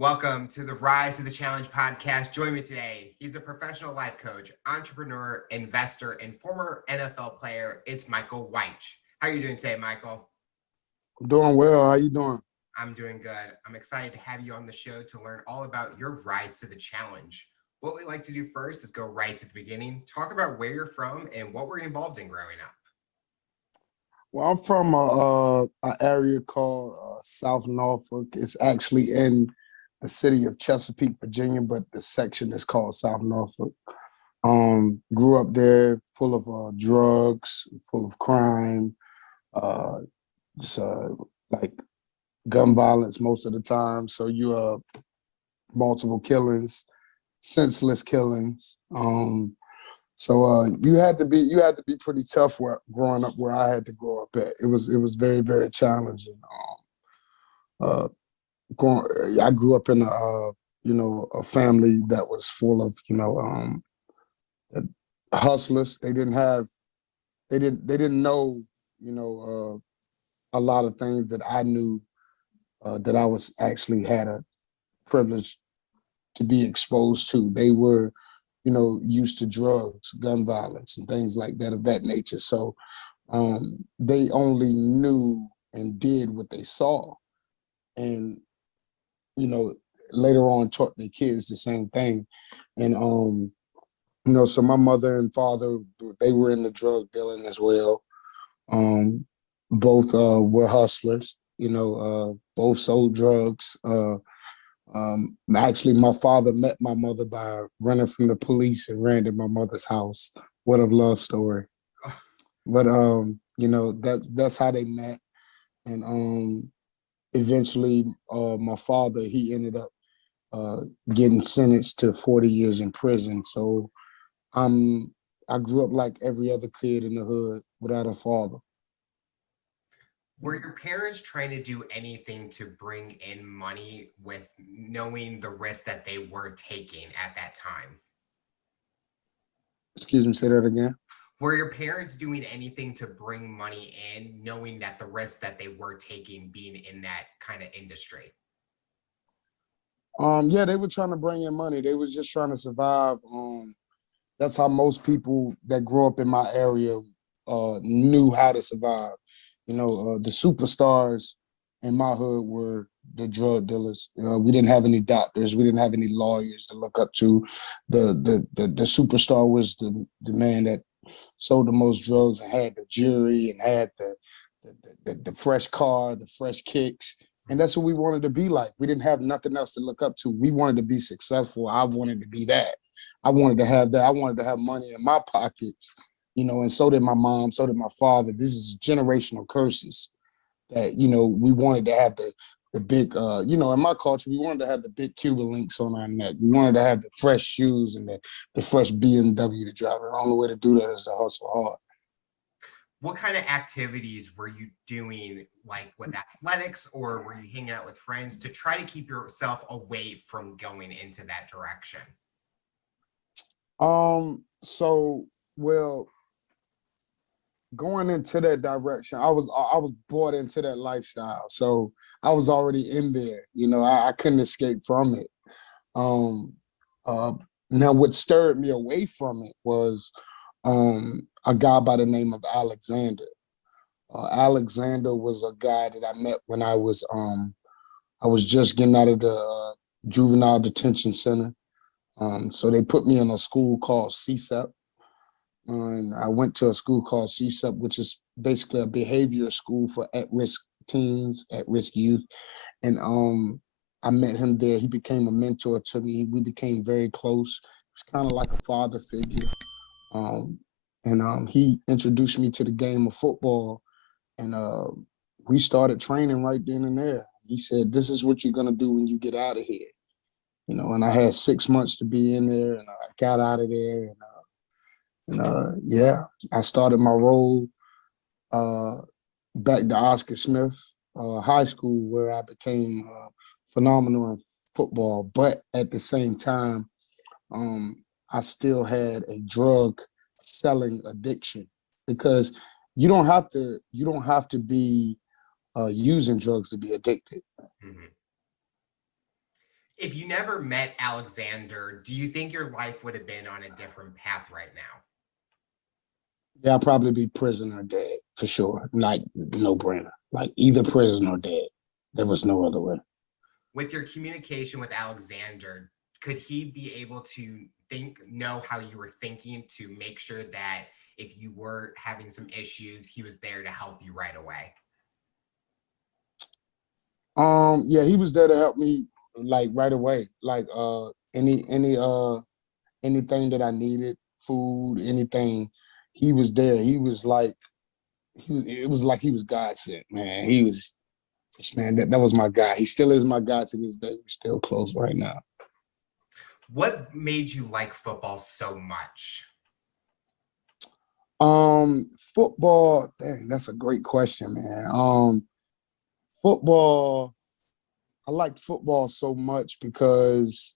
Welcome to the Rise to the Challenge podcast. Join me today. He's a professional life coach, entrepreneur, investor, and former NFL player. It's Michael Wyche. How are you doing today, Michael? I'm doing well. How you doing? I'm doing good. I'm excited to have you on the show to learn all about your rise to the challenge. What we like to do first is go right to the beginning, talk about where you're from and what were you involved in growing up. Well, I'm from a area called South Norfolk. It's actually in the city of Chesapeake, Virginia, but the section is called South Norfolk. Grew up there, full of drugs, full of crime, uh, just like gun violence most of the time. So multiple killings, senseless killings. So you had to be pretty tough growing up where I had to grow up at. It was very, very challenging. Uh, I grew up in a family that was full of hustlers. They didn't know a lot of things that I knew, that I was actually had a privilege to be exposed to. They were used to drugs, gun violence, and things like that of that nature. So they only knew and did what they saw. And, later on taught their kids the same thing. And, so my mother and father, they were in the drug dealing as well. Both were hustlers, both sold drugs. Actually, my father met my mother by running from the police and ran to my mother's house. What a love story! But that's how they met, and eventually, my father, he ended up getting sentenced to 40 years in prison. So I grew up like every other kid in the hood without a father. Were your parents trying to do anything to bring in money with knowing the risk that they were taking at that time? Excuse me, say that again. Were your parents doing anything to bring money in, knowing that the risk that they were taking being in that kind of industry? Yeah, they were trying to bring in money. They was just trying to survive. That's how most people that grew up in my area knew how to survive. The superstars in my hood were the drug dealers. We didn't have any doctors. We didn't have any lawyers to look up to. The superstar was the man that sold the most drugs and had the jury and had the fresh car, the fresh kicks. And that's what we wanted to be like. We didn't have nothing else to look up to. We wanted to be successful. I wanted to be that. I wanted to have that. I wanted to have money in my pockets, and so did my mom, so did my father. This is generational curses that, we wanted to have the big, in my culture, we wanted to have the big Cuban links on our neck. We wanted to have the fresh shoes and the fresh BMW to drive. The only way to do that is to hustle hard. What kind of activities were you doing, like with athletics, or were you hanging out with friends to try to keep yourself away from going into that direction? So, well, going into that direction, I was brought into that lifestyle. So I was already in there. I couldn't escape from it. Um, uh, Now what stirred me away from it was a guy by the name of Alexander. Alexander was a guy that I met when I was just getting out of the juvenile detention center. So they put me in a school called CSEP. And I went to a school called CSEP, which is basically a behavior school for at-risk teens, at-risk youth. And I met him there. He became a mentor to me. We became very close. He was kind of like a father figure. Um, and he introduced me to the game of football. And we started training right then and there. He said, "This is what you're going to do when you get out of here." And I had 6 months to be in there, and I got out of there. Yeah, I started my role back to Oscar Smith High School, where I became phenomenal in football. But at the same time, um, I still had a drug selling addiction, because you don't have to be using drugs to be addicted. Mhm. If you never met Alexander, do you think your life would have been on a different path right now? Yeah, I'll probably be prison or dead for sure. Like no brainer. Like either prison or dead. There was no other way. With your communication with Alexander, could he be able to know how you were thinking to make sure that if you were having some issues, he was there to help you right away? Yeah, he was there to help me like right away. Like anything that I needed, food, anything, he was there. He was like it was like he was God sent, man. He was man, that was my guy. He still is my guy to this day. We're still close right now. What made you like football so much? Football, dang, that's a great question, man. Football, I liked football so much because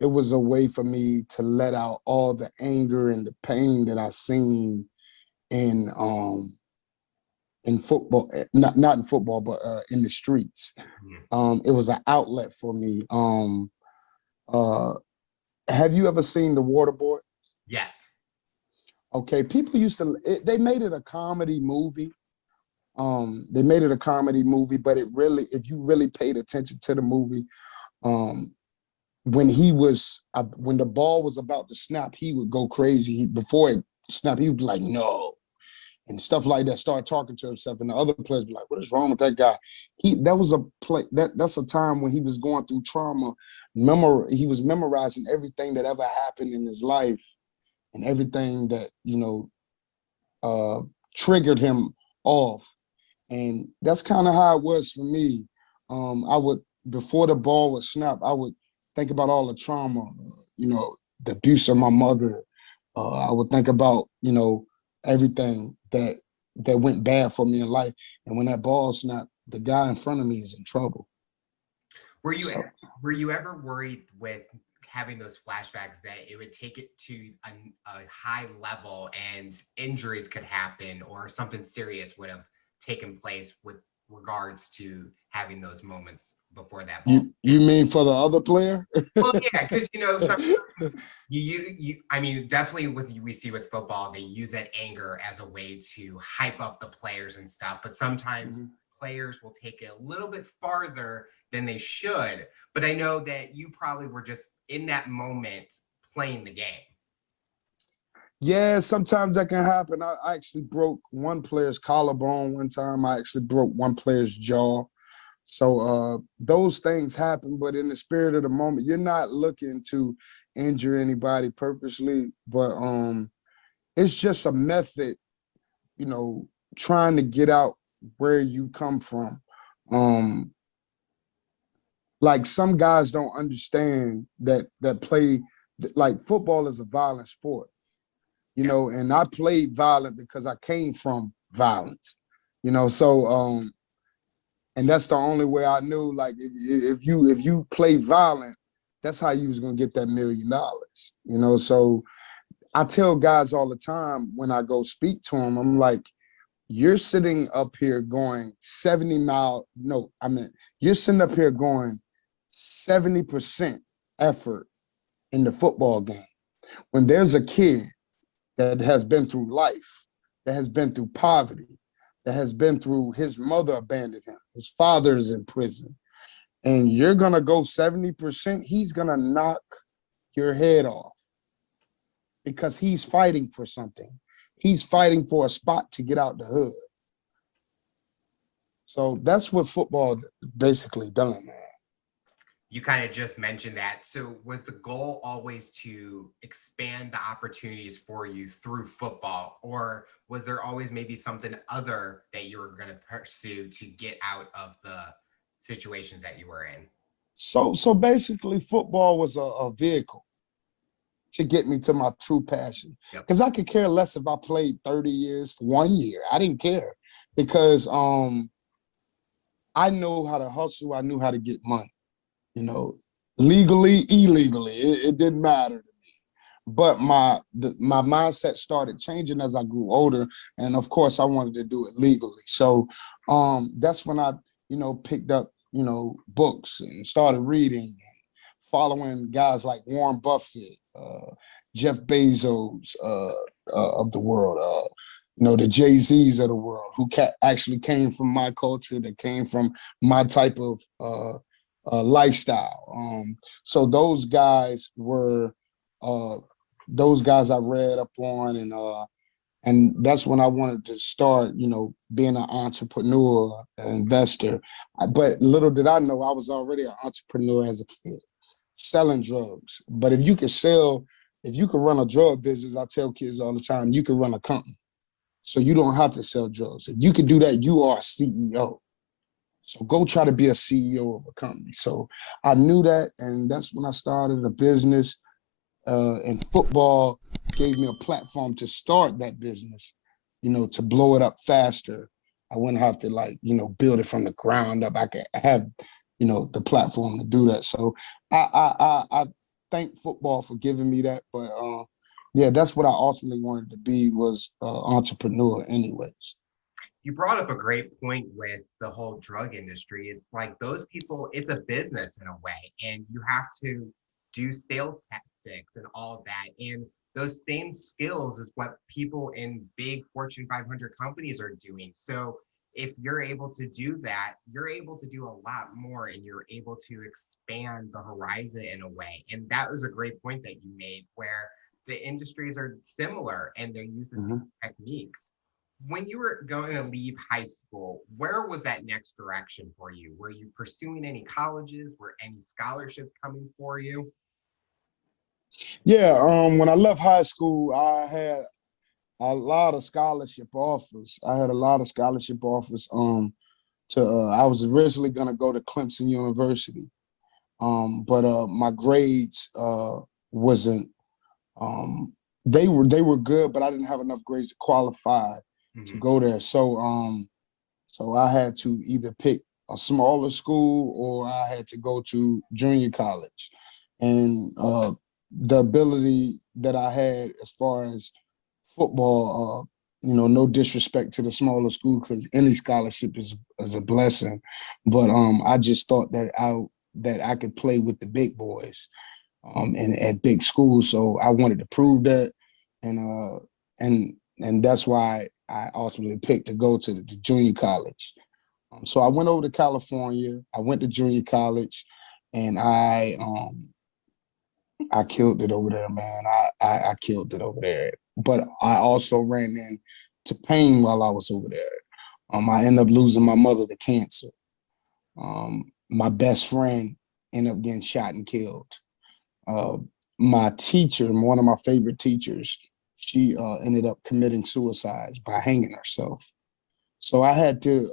it was a way for me to let out all the anger and the pain that I seen in football, not in football, but in the streets. It was an outlet for me. Uh, have you ever seen The Waterboy? Yes. Okay, people used to. They made it a comedy movie. They made it a comedy movie, but it really, if you really paid attention to the movie, um, when the ball was about to snap, he would go crazy. Before it snapped, he would be like, "No," and stuff like that. Start talking to himself, and the other players be like, "What is wrong with that guy?" That was a play. That's a time when he was going through trauma. He was memorizing everything that ever happened in his life, and everything that triggered him off. And that's kind of how it was for me. I would, before the ball would snap, I would think about all the trauma, the abuse of my mother. I would think about, everything that went bad for me in life. And when that ball snapped, the guy in front of me is in trouble. Were you So were you ever worried with having those flashbacks that it would take it to a high level and injuries could happen or something serious would have taken place with regards to having those moments before that ball? you mean for the other player? Well, yeah, because sometimes I mean, definitely we see with football, they use that anger as a way to hype up the players and stuff. But sometimes Mhm. players will take it a little bit farther than they should. But I know that you probably were just in that moment playing the game. Yeah, sometimes that can happen. I actually broke one player's collarbone one time. I actually broke one player's jaw. So those things happen, but in the spirit of the moment, you're not looking to injure anybody purposely, but it's just a method, you know, trying to get out where you come from. Um, like some guys don't understand that play like football is a violent sport, Yeah. and I played violent because I came from violence, so and that's the only way I knew. Like if you play violent, that's how you was gonna get that $1 million. So I tell guys all the time when I go speak to them, I'm like, you're sitting up here going 70 mile. No, I mean you're sitting up here going 70% effort in the football game. When there's a kid that has been through life, that has been through poverty, that has been through his mother abandoned him, his father is in prison, and you're gonna go 70%, he's gonna knock your head off because he's fighting for something. He's fighting for a spot to get out the hood. So that's what football basically done, man. You kind of just mentioned that. So, was the goal always to expand the opportunities for you through football, or was there always maybe something other that you were going to pursue to get out of the situations that you were in? So basically football was a vehicle to get me to my true passion. Yep. Because I could care less if I played 30 years, 1 year. I didn't care because I know how to hustle. I knew how to get money, you know, legally, illegally. It didn't matter to me. But my mindset started changing as I grew older. And of course, I wanted to do it legally. So that's when I, picked up books and started reading, following guys like Warren Buffett, Jeff Bezos of the world, the Jay-Z's of the world, who actually came from my culture, that came from my type of lifestyle. So those guys I read up on, and that's when I wanted to start, being an entrepreneur, an investor. But little did I know I was already an entrepreneur as a kid, selling drugs. But if you can run a drug business, I tell kids all the time, you can run a company. So you don't have to sell drugs. If you can do that, you are a CEO. So go try to be a CEO of a company. So I knew that, and that's when I started a business. And football gave me a platform to start that business, to blow it up faster. I wouldn't have to build it from the ground up. I could have, the platform to do that. So I thank football for giving me that. But yeah, that's what I ultimately wanted to be, was entrepreneur anyways. You brought up a great point with the whole drug industry. It's like those people, it's a business in a way, and you have to do sales tactics and all of that. And those same skills is what people in big Fortune 500 companies are doing. So if you're able to do that, you're able to do a lot more, and you're able to expand the horizon in a way. And that was a great point that you made, where the industries are similar and they use the same techniques. When you were going to leave high school, where was that next direction for you? Were you pursuing any colleges? Were any scholarships coming for you? Yeah, when I left high school, I had a lot of scholarship offers. I had a lot of scholarship offers. I was originally gonna go to Clemson University, but my grades wasn't. They were good, but I didn't have enough grades to qualify to Mm-hmm. go there. So I had to either pick a smaller school, or I had to go to junior college. And the ability that I had as far as football, no disrespect to the smaller school, because any scholarship is a blessing. But I just thought that I could play with the big boys, and at big schools. So I wanted to prove that, and that's why I ultimately picked to go to the junior college. So I went over to California. I went to junior college, and I killed it over there, man. I killed it over there. But I also ran into pain while I was over there. I ended up losing my mother to cancer. My best friend ended up getting shot and killed. Uh, my teacher, one of my favorite teachers, she ended up committing suicide by hanging herself. So I had to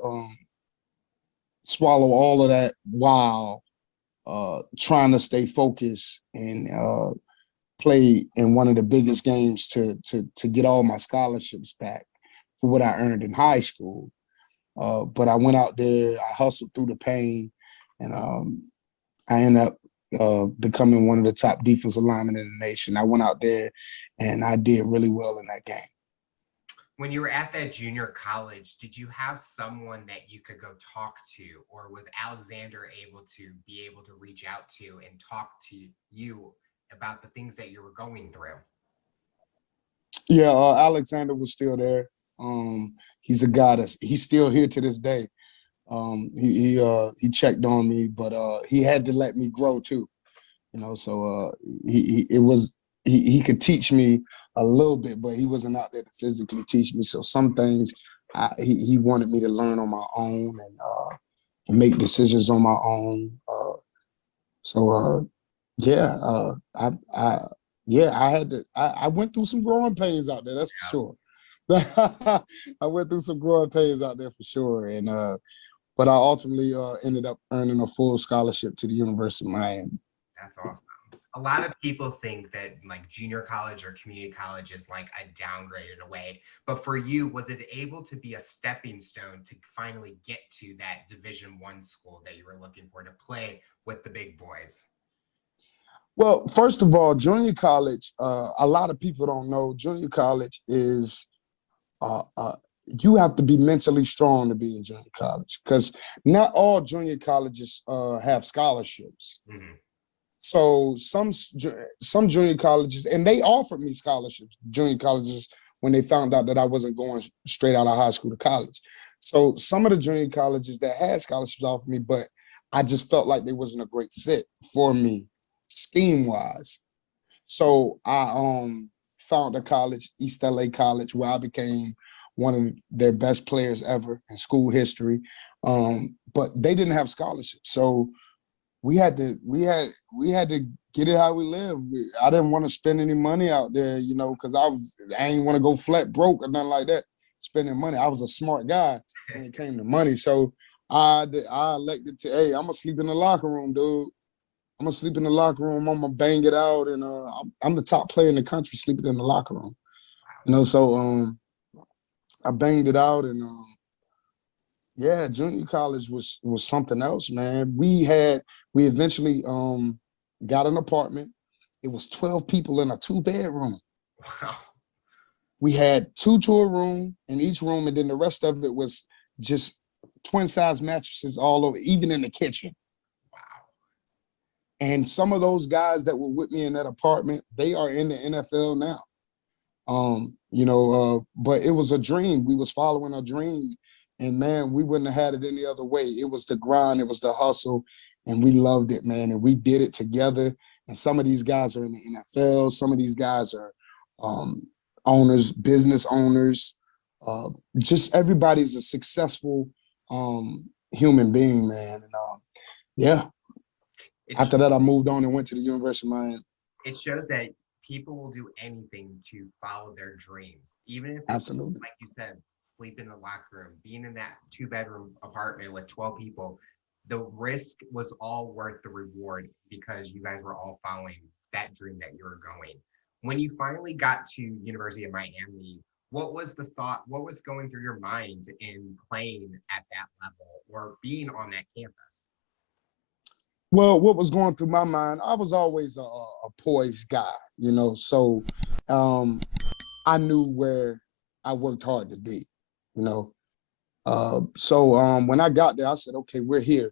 swallow all of that while trying to stay focused and play in one of the biggest games to get all my scholarships back for what I earned in high school. But I went out there, I hustled through the pain, and I ended up becoming one of the top defensive linemen in the nation. I went out there and I did really well in that game. When you were at that junior college, did you have someone that you could go talk to, or was Alexander able to reach out to and talk to you about the things that you were going through? Yeah, Alexander was still there. He's a guy he's still here to this day. He checked on me, but he had to let me grow too. So he could teach me a little bit, but he wasn't out there to physically teach me. So some things he wanted me to learn on my own, and make decisions on my own. So yeah, I had to. I went through some growing pains out there. That's for sure. I went through some growing pains out there for sure, and but I ultimately ended up earning a full scholarship to the University of Miami. That's awesome. A lot of people think that like junior college or community college is like a downgrade in a way. But for you, was it able to be a stepping stone to finally get to that Division I school that you were looking for, to play with the big boys? Well, first of all, junior college. A lot of people don't know junior college is uh, uh, you have to be mentally strong to be in junior college, because not all junior colleges have scholarships. Mm-hmm. So some junior colleges, and they offered me scholarships, junior colleges, when they found out that I wasn't going straight out of high school to college. So some of the junior colleges that had scholarships offered me, but I just felt like they wasn't a great fit for me scheme wise. So I found a college, East LA College, where I became one of their best players ever in school history. But they didn't have scholarships. So we had to get it how we live. I didn't want to spend any money out there, because I ain't want to go flat broke or nothing like that, spending money. I was a smart guy when it came to money. So I elected to, hey, I'm gonna sleep in the locker room, dude. I'm gonna sleep in the locker room. I'm gonna bang it out, and I'm the top player in the country sleeping in the locker room. So I banged it out, and yeah, junior college was something else, man. We eventually got an apartment. It was 12 people in a 2-bedroom. Wow. We had 2 to a room in each room, and then the rest of it was just twin size mattresses all over, even in the kitchen. Wow. And some of those guys that were with me in that apartment, they are in the NFL now. But it was a dream. We was following a dream. And man, we wouldn't have had it any other way. It was the grind, it was the hustle, and we loved it, man. And we did it together. And some of these guys are in the NFL. Some of these guys are owners, business owners. Just everybody's a successful human being, man. And yeah. After that, I moved on and went to the University of Miami. It shows that people will do anything to follow their dreams, even if, absolutely, like you said, sleep in the locker room, being in that 2-bedroom apartment with 12 people. The risk was all worth the reward because you guys were all following that dream that you were going. When you finally got to University of Miami, what was the thought? What was going through your mind in playing at that level or being on that campus? Well, what was going through my mind, I was always a poised guy, so I knew where I worked hard to be, So when I got there, I said, okay, we're here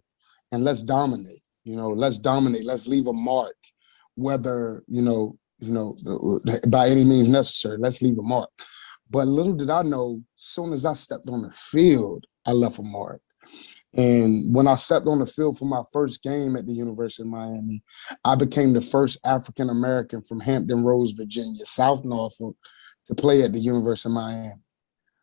and let's dominate, let's dominate, let's leave a mark, whether, by any means necessary, let's leave a mark. But little did I know, as soon as I stepped on the field, I left a mark. And when I stepped on the field for my first game at the University of Miami, I became the first African-American from Hampton Roads, Virginia, South Norfolk, to play at the University of Miami.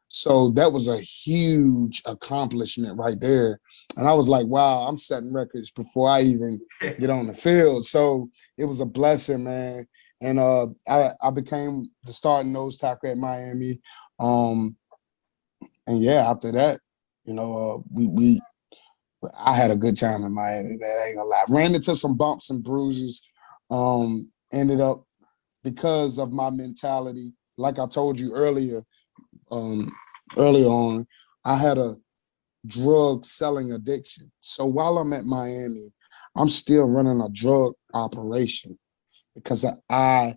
So that was a huge accomplishment right there. And I was like, wow, I'm setting records before I even get on the field. So it was a blessing, man. And I became the starting nose tackle at Miami. And yeah, after that, I had a good time in Miami, man. I ain't gonna lie. Ran into some bumps and bruises. Ended up, because of my mentality, like I told you earlier on, I had a drug selling addiction. So while I'm at Miami, I'm still running a drug operation because I'm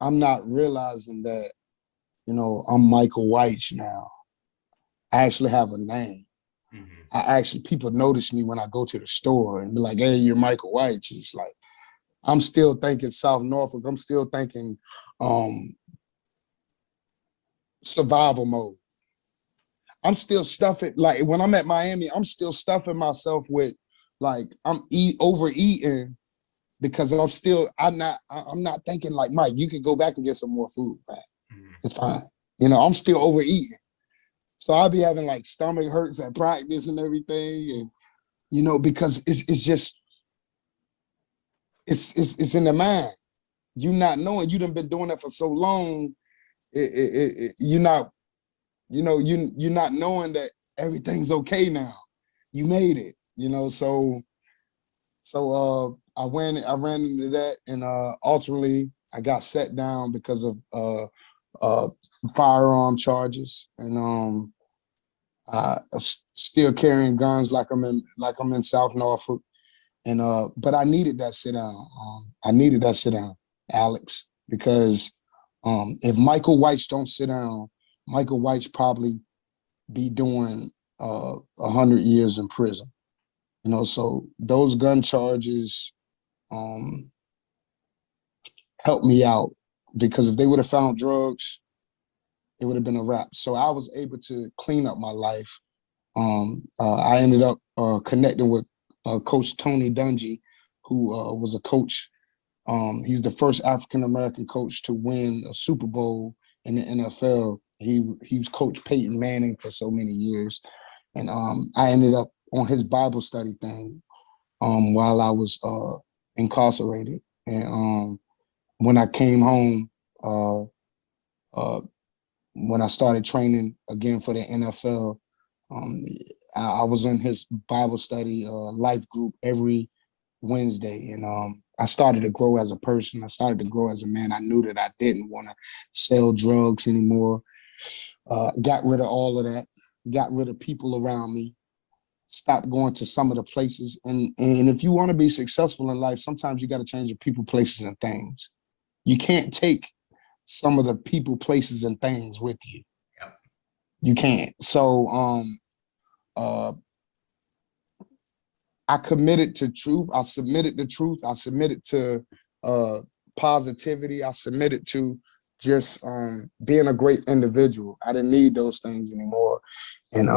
not realizing that, I'm Michael Wyche now. I actually have a name. People notice me when I go to the store and be like, hey, you're Michael Wyche. It's like, I'm still thinking South Norfolk. I'm still thinking survival mode. I'm still stuffing, like when I'm at Miami, I'm still stuffing myself with, like, I'm overeating because I'm not thinking like, Mike, you can go back and get some more food, man. It's fine. I'm still overeating. So I'll be having like stomach hurts at practice and everything. And, because it's in the mind. You not knowing, you done been doing that for so long. You're not knowing that everything's okay now. You made it, So I ran into that, and ultimately I got set down because of firearm charges, and I still carrying guns like I'm in South Norfolk, and but I needed that sit down. I needed that sit down, Alex, because if Michael Wyche don't sit down, Michael Wyche probably be doing 100 years in prison. You know, so those gun charges helped me out, because if they would have found drugs, it would have been a wrap. So I was able to clean up my life. I ended up connecting with Coach Tony Dungy, who was a coach. He's the first African-American coach to win a Super Bowl in the NFL. He was Coach Peyton Manning for so many years. And I ended up on his Bible study thing while I was incarcerated. And when I came home, when I started training again for the NFL, I was in his Bible study life group every Wednesday. And I started to grow as a person. I started to grow as a man. I knew that I didn't want to sell drugs anymore. Got rid of all of that, got rid of people around me, stopped going to some of the places. And if you want to be successful in life, sometimes you got to change your people, places, and things. You can't take some of the people, places, and things with you. Yep. You can't. So I committed to truth. I submitted to truth. I submitted to positivity. I submitted to just being a great individual. I didn't need those things anymore. And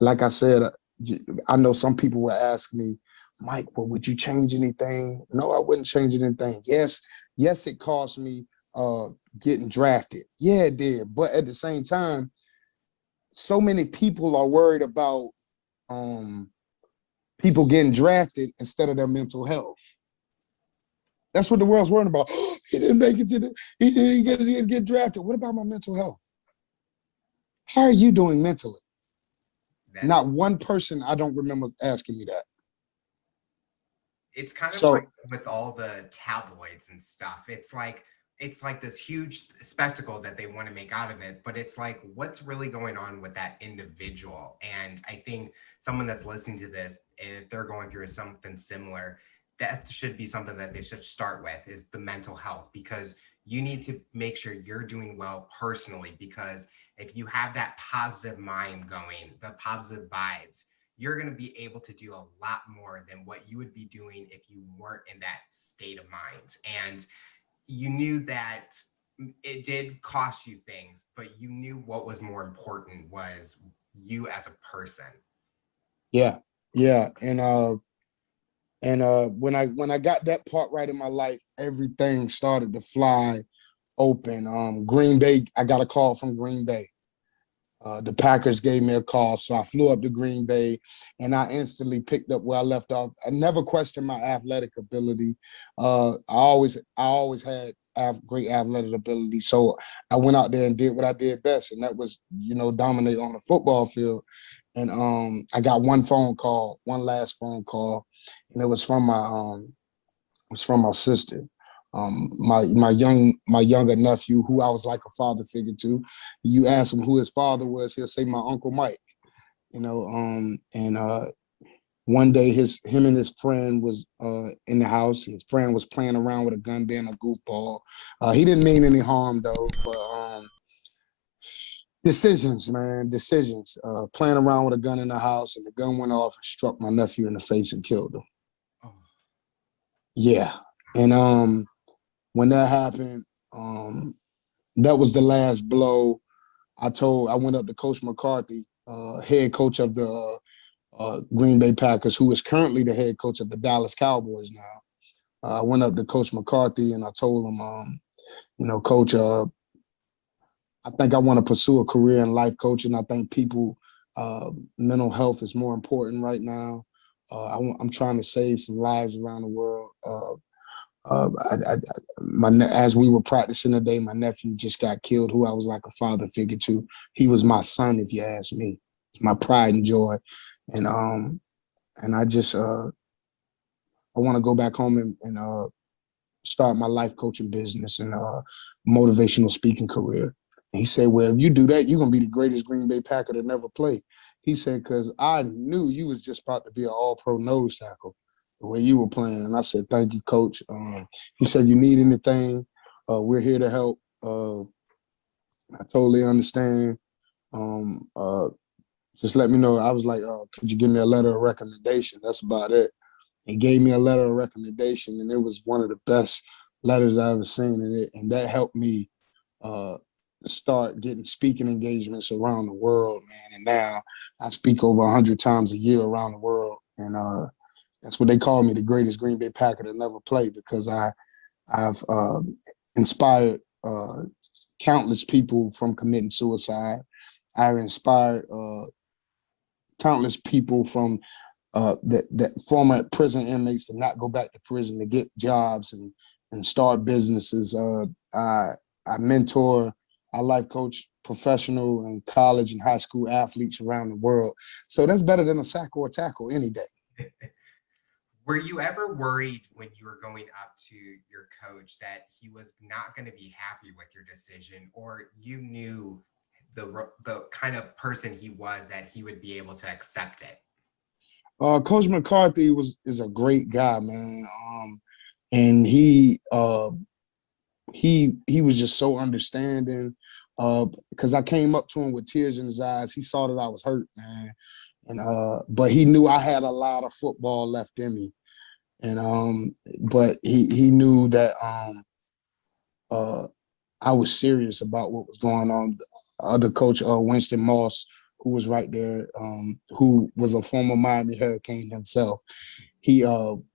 like I said, I know some people will ask me, Mike, well, would you change anything? No, I wouldn't change anything. Yes, it cost me getting drafted. Yeah, it did. But at the same time, so many people are worried about people getting drafted instead of their mental health. That's what the world's worrying about. He didn't make it to he didn't get drafted. What about my mental health? How are you doing mentally? Not one person I don't remember asking me that. It's kind of So, like with all the tabloids and stuff. It's like this huge spectacle that they want to make out of it, but it's like, what's really going on with that individual? And I think someone that's listening to this, and if they're going through something similar, that should be something that they should start with, is the mental health, because you need to make sure you're doing well personally, because if you have that positive mind going, the positive vibes, you're going to be able to do a lot more than what you would be doing if you weren't in that state of mind. And you knew that it did cost you things, but you knew what was more important was you as a person. yeah. And when I got that part right in my life, everything started to fly open. Green Bay, I got a call from Green Bay. The Packers gave me a call, so I flew up to Green Bay, and I instantly picked up where I left off. I never questioned my athletic ability. I always had great athletic ability, so I went out there and did what I did best, and that was, dominate on the football field. And I got one last phone call, and it was from my sister. My younger nephew, who I was like a father figure to. You ask him who his father was, he'll say my Uncle Mike. And one day him and his friend was in the house. His friend was playing around with a gun, being a goofball. He didn't mean any harm though, but decisions, man, decisions. Playing around with a gun in the house, and the gun went off and struck my nephew in the face and killed him. Oh. Yeah. And when that happened, that was the last blow. I went up to Coach McCarthy, head coach of the Green Bay Packers, who is currently the head coach of the Dallas Cowboys now. I went up to Coach McCarthy and I told him, Coach, I think I want to pursue a career in life coaching. I think mental health is more important right now. I'm trying to save some lives around the world. As we were practicing today, my nephew just got killed, who I was like a father figure to. He was my son, if you ask me. It's my pride and joy. And I just I want to go back home and start my life coaching business and motivational speaking career. And he said, well, if you do that, you're gonna be the greatest Green Bay Packer to never play. He said, because I knew you was just about to be an all-pro nose tackle the way you were playing. And I said, thank you, Coach. He said, you need anything, we're here to help. I totally understand. Um, uh, just let me know. I was like, could you give me a letter of recommendation? That's about it. He gave me a letter of recommendation, and it was one of the best letters I ever seen, and that helped me uh, start getting speaking engagements around the world, man. And now I speak over 100 times a year around the world, and that's what they call me, the greatest Green Bay Packer to never play, because I've inspired countless people from committing suicide. I've inspired countless people from that former prison inmates to not go back to prison, to get jobs and start businesses. I mentor, I life coach professional and college and high school athletes around the world. So that's better than a sack or a tackle any day. Were you ever worried when you were going up to your coach that he was not going to be happy with your decision, or you knew the kind of person he was that he would be able to accept it? Coach McCarthy is a great guy, man, and he was just so understanding. Because I came up to him with tears in his eyes. He saw that I was hurt, man, and but he knew I had a lot of football left in me, and but he knew that uh, I was serious about what was going on. Other coach, Winston Moss, who was right there, who was a former Miami Hurricane himself. He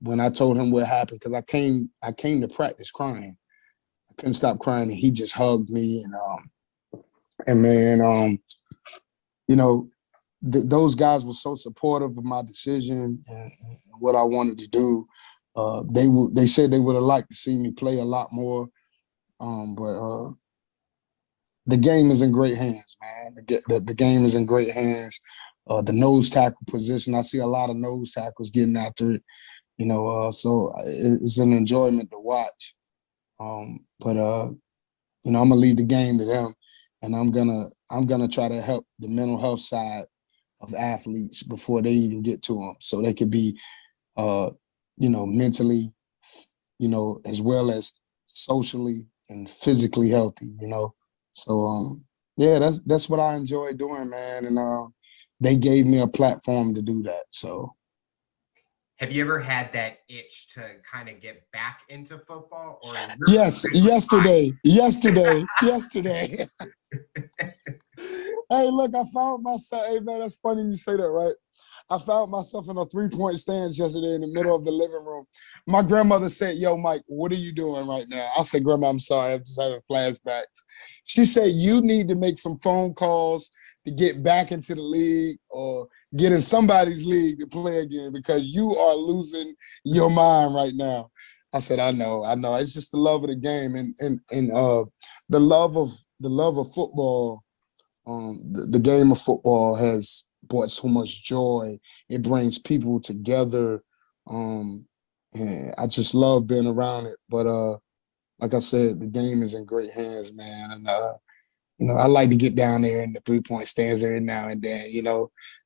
when I told him what happened, because I came to practice crying. I couldn't stop crying, and he just hugged me, and man, you know, those guys were so supportive of my decision and what I wanted to do. They said they would have liked to see me play a lot more, but the game is in great hands, man. The game is in great hands. The nose tackle position, I see a lot of nose tackles getting after it, so it's an enjoyment to watch. But I'm gonna leave the game to them, and I'm gonna try to help the mental health side of athletes before they even get to them, so they could be, mentally, as well as socially and physically healthy. So yeah, that's what I enjoy doing, man, and they gave me a platform to do that. So Have you ever had that itch to kind of get back into football, or you're yes, good with yesterday. Hey, look, I found myself. Hey, man, that's funny you say that, right? I found myself in a three-point stance yesterday in the middle of the living room. My grandmother said, "Yo, Mike, what are you doing right now?" I said, "Grandma, I'm sorry. I'm just having flashbacks." She said, "You need to make some phone calls to get back into the league or get in somebody's league to play again, because you are losing your mind right now." I said, I know. It's just the love of the game, and the love of football. The game of football has brought so much joy. It brings people together. Um, and I just love being around it. But like I said, the game is in great hands, man. And I like to get down there in the three-point stands every now and then,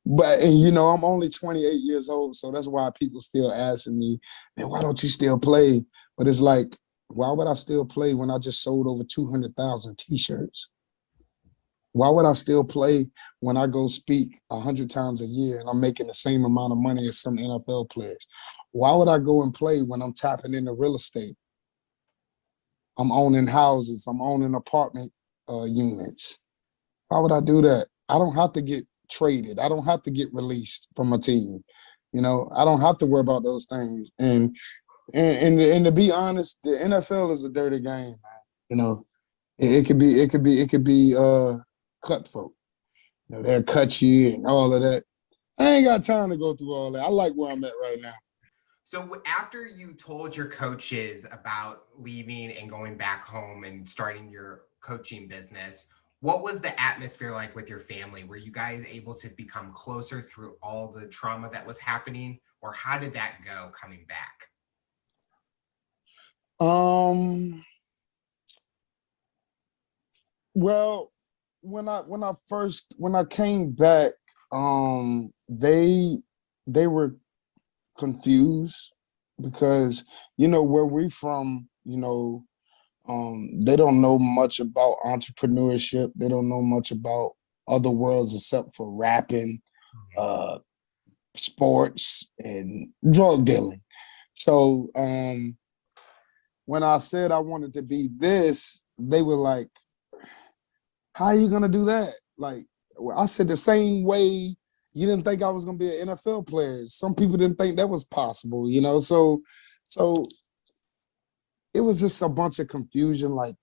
But I'm only 28 years old, so that's why people still asking me, "Man, why don't you still play?" But it's like, why would I still play when I just sold over 200,000 T-shirts? Why would I still play when I go speak 100 times a year and I'm making the same amount of money as some NFL players? Why would I go and play when I'm tapping into real estate? I'm owning houses. I'm owning apartment units. Why would I do that? I don't have to get traded. I don't have to get released from a team. I don't have to worry about those things. And to be honest, the NFL is a dirty game, man. You know, it could be cutthroat. They'll cut you and all of that. I ain't got time to go through all that. I like where I'm at right now. So after you told your coaches about leaving and going back home and starting your coaching business, what was the atmosphere like with your family? Were you guys able to become closer through all the trauma that was happening, or how did that go coming back? Um, well, when I came back, they were confused because where we from, They don't know much about entrepreneurship. They don't know much about other worlds except for rapping, uh, sports, and drug dealing. So when I said I wanted to be this, they were like, "How are you gonna do that?" Like, I said the same way you didn't think I was gonna be an NFL player. Some people didn't think that was possible, you know. So it was just a bunch of confusion. Like,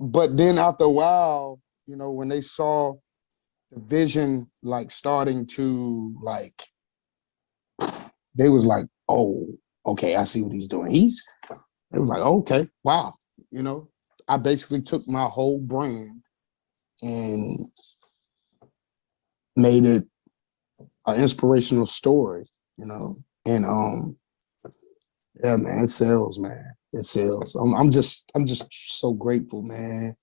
but then after a while, you know, when they saw the vision like starting to like, they was like, "Oh, okay, I see what he's doing." It was like, "Okay, wow," you know. I basically took my whole brand and made it an inspirational story, you know. And yeah, man, it sells, man. It sells. I'm just so grateful, man.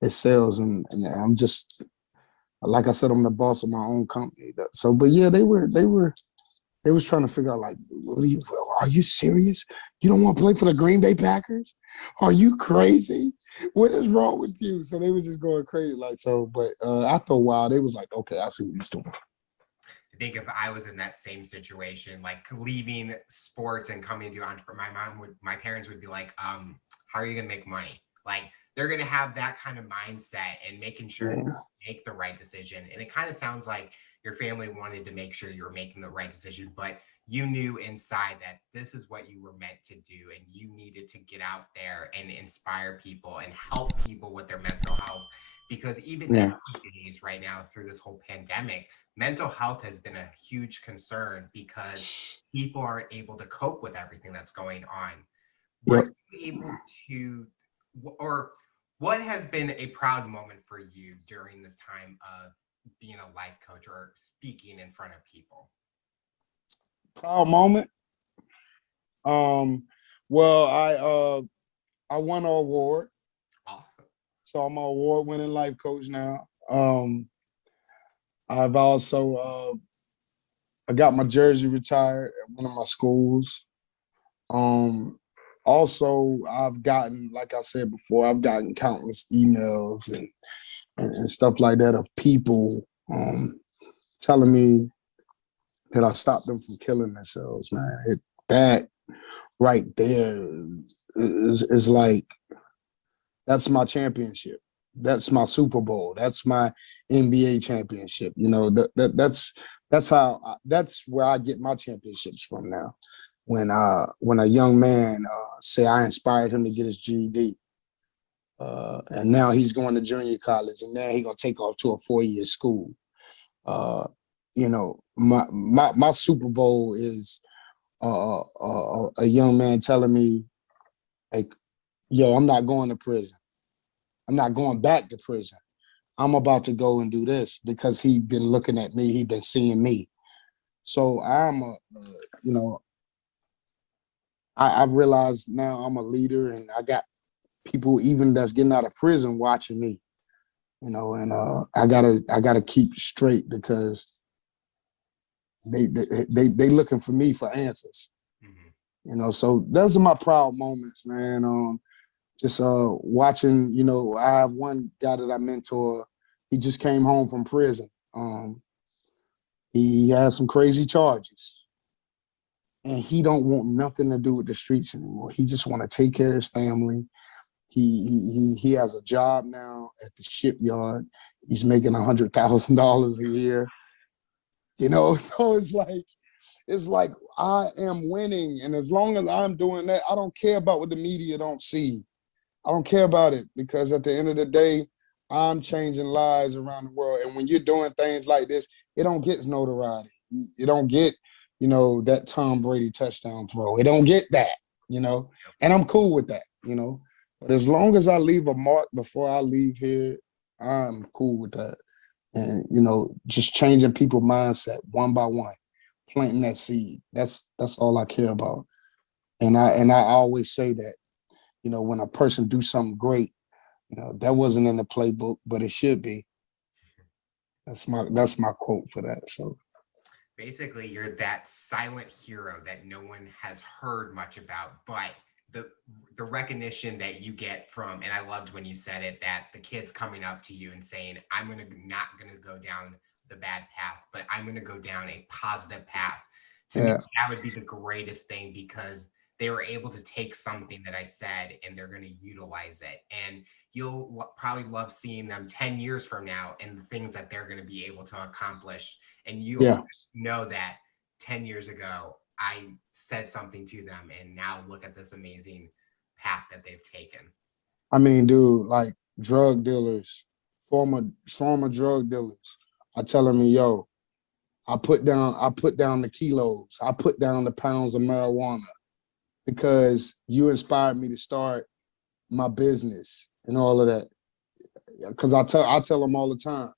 It sells, and I'm just like I said, I'm the boss of my own company. So, but yeah, they was trying to figure out like, are you serious? You don't want to play for the Green Bay Packers? Are you crazy? What is wrong with you? So they was just going crazy, like so. But after a while, they was like, okay, I see what he's doing. I think if I was in that same situation, like leaving sports and coming to entrepreneur, my parents would be like, how are you gonna make money? Like they're gonna have that kind of mindset and making sure you Yeah, make the right decision. And it kind of sounds like your family wanted to make sure you were making the right decision, but you knew inside that this is what you were meant to do, and you needed to get out there and inspire people and help people with their mental health. Because even yeah, nowadays, right now, through this whole pandemic, mental health has been a huge concern because people aren't able to cope with everything that's going on. Were yep. you able to, or what has been a proud moment for you during this time of being a life coach or speaking in front of people? Proud moment. Um, well, I won an award, Awesome. so I'm an award-winning life coach now. I've also I got my jersey retired at one of my schools. Um, Also, I've gotten, like I said before, I've gotten countless emails and stuff like that of people telling me that I stopped them from killing themselves, man. That right there is like, that's my championship. That's my Super Bowl. That's my NBA championship. You know, that's how that's where I get my championships from now. When a young man say I inspired him to get his GED, and now he's going to junior college, and now he's gonna take off to a 4-year school. Uh, you know, my Super Bowl is a young man telling me, like, "Yo, I'm not going to prison. I'm not going back to prison. I'm about to go and do this," because he been looking at me. He been seeing me. So you know, I've realized now I'm a leader, and I got people even that's getting out of prison watching me. You know, and I gotta keep straight because they looking for me for answers. Mhm. You know, so those are my proud moments, man. Just watching, you know, I have one guy that I mentor. He just came home from prison. He has some crazy charges, and he don't want nothing to do with the streets anymore. He just want to take care of his family. He has a job now at the shipyard. He's making $100,000 a year. You know, so it's like I am winning, and as long as I'm doing that, I don't care about what the media don't see. I don't care about it because at the end of the day, I'm changing lives around the world. And when you're doing things like this, it don't get notoriety. It don't get, you know, that Tom Brady touchdown throw. It don't get that, you know. And I'm cool with that, you know. But as long as I leave a mark before I leave here, I'm cool with that. And you know, just changing people's mindset one by one, planting that seed. That's all I care about. And I always say that, you know, when a person do something great, you know, that wasn't in the playbook, but it should be. That's my quote for that. So Basically, you're that silent hero that no one has heard much about, but the the recognition that you get from, and I loved when you said it, that the kids coming up to you and saying, I'm not gonna go down the bad path, but I'm gonna go down a positive path. To me, Yeah. that would be the greatest thing, because they were able to take something that I said and they're going to utilize it. And you'll probably love seeing them 10 years from now and the things that they're going to be able to accomplish. And you'll Yeah. know that 10 years ago, I said something to them, and now look at this amazing path that they've taken. I mean, dude, like drug dealers, former drug dealers are telling me, yo, I put down the kilos, I put down the pounds of marijuana because you inspired me to start my business and all of that. Because I tell them all the time,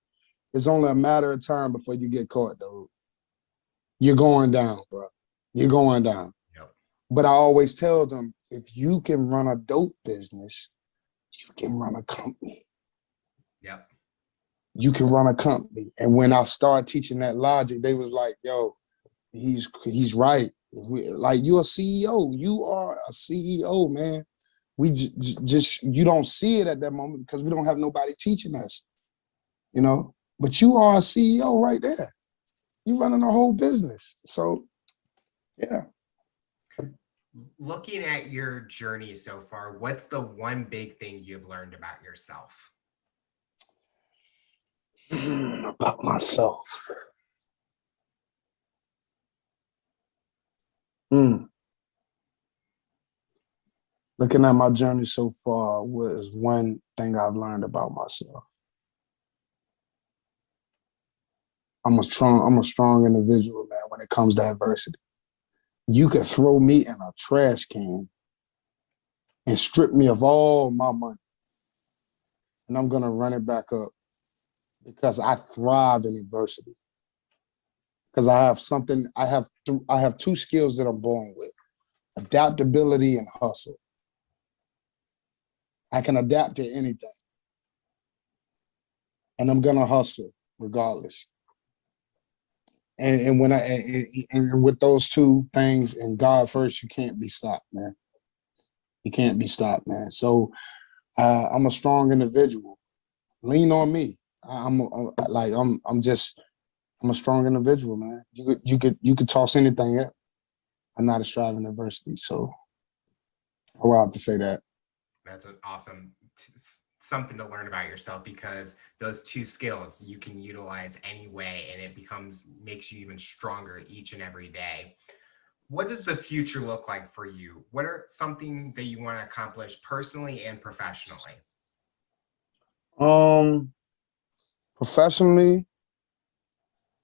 it's only a matter of time before you get caught, dude. You're going down, bro. You're going down. Yep. But I always tell them, if you can run a dope business, you can run a company. Yep. You can run a company. And when I started teaching that logic, they was like, yo, he's right. Like, you're a CEO. You are a CEO, man. We just you don't see it at that moment because we don't have nobody teaching us, you know. But you are a CEO right there. You're running a whole business. So, yeah. Looking at your journey so far, what's the one big thing you've learned about yourself? About myself. Mm. Looking at my journey so far, what is one thing I've learned about myself? I'm a strong individual, man, when it comes to adversity. You could throw me in a trash can and strip me of all my money, and I'm gonna run it back up because I thrive in adversity. Because I have two skills that I'm born with: adaptability and hustle. I can adapt to anything, and I'm gonna hustle regardless. And when and with those two things and God first, you can't be stopped, man. You can't be stopped, man. So I'm a strong individual. Lean on me. I'm a strong individual, man. You could toss anything up. I'm not a striving adversity. So I will have to say that. That's an awesome something to learn about yourself, because those two skills you can utilize any way, and it makes you even stronger each and every day. What does the future look like for you? What are something that you want to accomplish personally and professionally? Um, Professionally,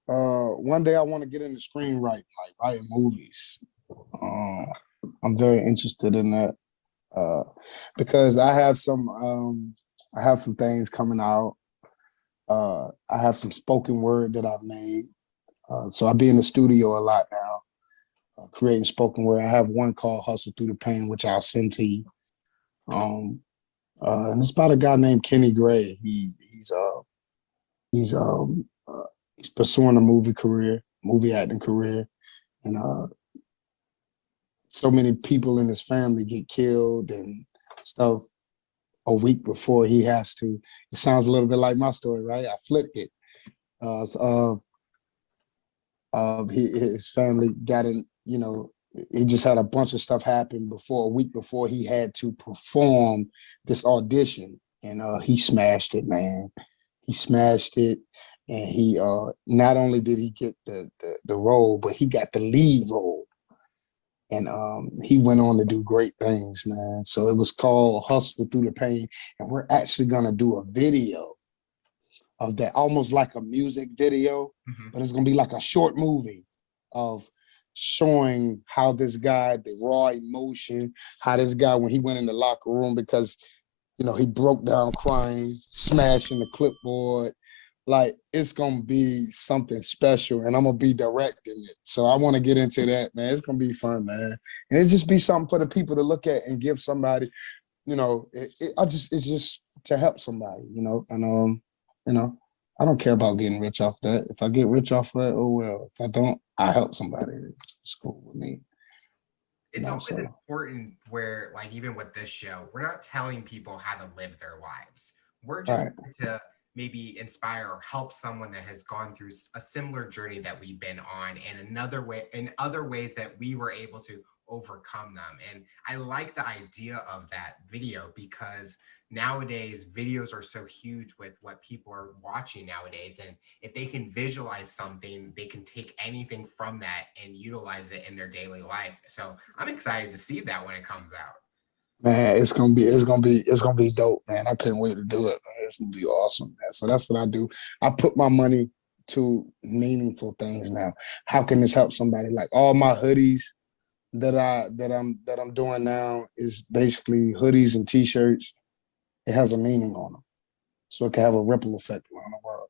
one day I want to get into screenwriting, like writing movies. Uh, I'm very interested in that uh, because I have some things coming out. I have some spoken word that I've made. So I be in the studio a lot now, creating spoken word. I have one called "Hustle Through the Pain," which I'll send to you. Um, and it's about a guy named Kenny Gray. He's he's pursuing a movie acting career, and so many people in his family get killed and stuff a week before he has to. It sounds a little bit like my story, right? I flipped it. So, his family got in, you know, he just had a bunch of stuff happen before a week before he had to perform this audition, and he smashed it, man. He smashed it, and he not only did he get the role, but he got the lead role, and he went on to do great things, man. So it was called Hustle Through the Pain, and we're actually gonna do a video of that, almost like a music video, Mm-hmm. but it's gonna be like a short movie of showing how this guy, the raw emotion, how this guy, when he went in the locker room, because he broke down crying, smashing the clipboard. Like, it's gonna be something special, and I'm gonna be directing it. So I want to get into that, man. It's gonna be fun, man, and it just be something for the people to look at and give somebody. It's just to help somebody, and you know, I don't care about getting rich off that. If I get rich off that, oh well. If I don't, I help somebody. It's cool with me. It's always So important where, like, even with this show, we're not telling people how to live their lives. We're just right. here to maybe inspire or help someone that has gone through a similar journey that we've been on, and another way, in other ways that we were able to overcome them. And I like the idea of that video because nowadays videos are so huge with what people are watching nowadays. And if they can visualize something, they can take anything from that and utilize it in their daily life. So I'm excited to see that when it comes out. Man, it's gonna be dope, man. I can't wait to do it. Man. It's gonna be awesome, man. So that's what I do. I put my money to meaningful things now. How can this help somebody? Like all my hoodies that I'm doing now is basically hoodies and t-shirts. It has a meaning on them. So it can have a ripple effect around the world.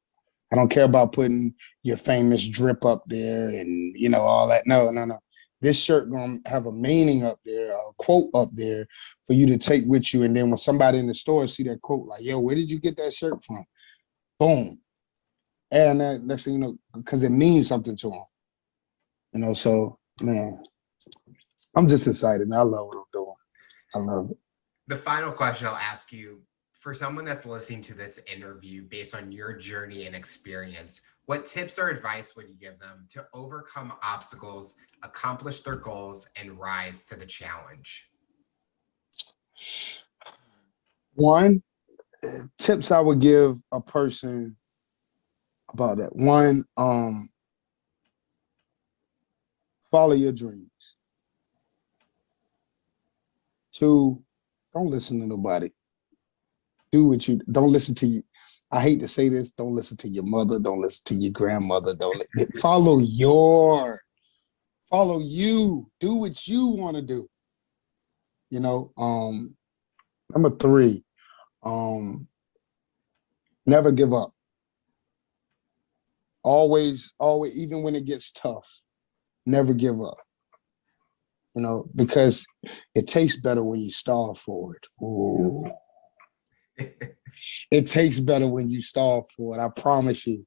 I don't care about putting your famous drip up there and all that. No, no, no. This shirt gonna have a meaning up there, a quote up there for you to take with you. And then when somebody in the store see that quote, like, yo, where did you get that shirt from? Boom. And that next thing you know, because it means something to them. So man, I'm just excited. Man. I love what I'm doing. I love it. The final question I'll ask you, for someone that's listening to this interview based on your journey and experience, what tips or advice would you give them to overcome obstacles, accomplish their goals, and rise to the challenge? One, tips I would give a person about that. One, follow your dreams. Two, don't listen to nobody. Do what you don't listen to you. I hate to say this, don't listen to your mother, don't listen to your grandmother, follow you. Do what you want to do. Number three, never give up. Always, even when it gets tough, never give up. Because it tastes better when you starve for it. Ooh. It tastes better when you starve for it. I promise you.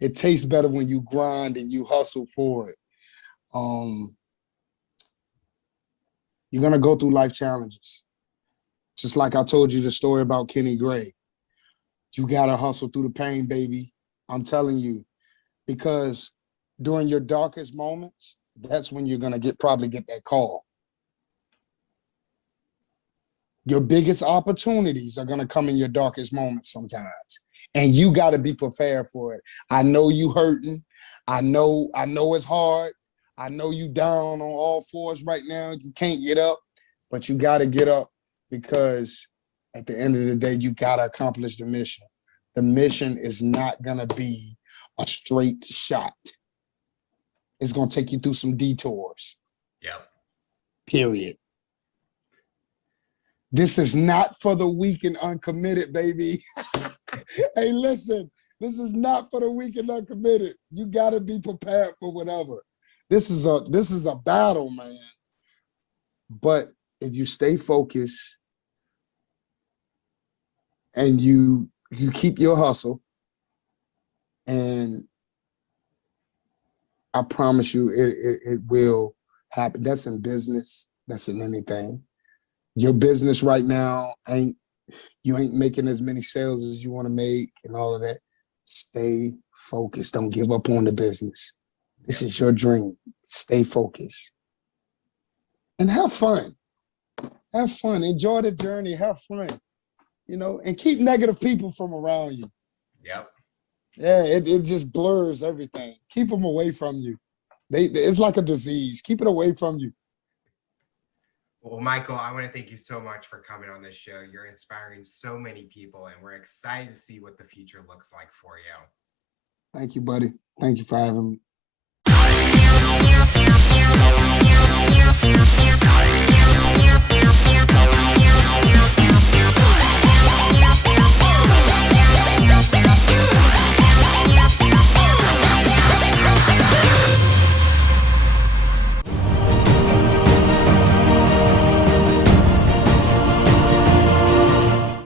It tastes better when you grind and you hustle for it. You're gonna go through life challenges. Just like I told you the story about Kenny Gray. You gotta hustle through the pain, baby. I'm telling you, because during your darkest moments, that's when you're gonna probably get that call. Your biggest opportunities are going to come in your darkest moments sometimes. And you got to be prepared for it. I know you hurting. I know it's hard. I know you down on all fours right now. You can't get up, but you got to get up because at the end of the day, you got to accomplish the mission. The mission is not going to be a straight shot. It's going to take you through some detours. Yep. Period. This is not for the weak and uncommitted, baby. Hey, listen, this is not for the weak and uncommitted. You got to be prepared for whatever. This is a battle, man. But if you stay focused and you keep your hustle, and I promise you, it will happen. That's in business. That's in anything. Your business right now you ain't making as many sales as you want to make and all of that. Stay focused. Don't give up on the business. This is your dream. Stay focused. And have fun. Have fun. Enjoy the journey. Have fun. And keep negative people from around you. Yep. Yeah, it just blurs everything. Keep them away from you. It's like a disease. Keep it away from you. Well, Michael, I want to thank you so much for coming on this show. You're inspiring so many people, and we're excited to see what the future looks like for you. Thank you, buddy. Thank you for having me.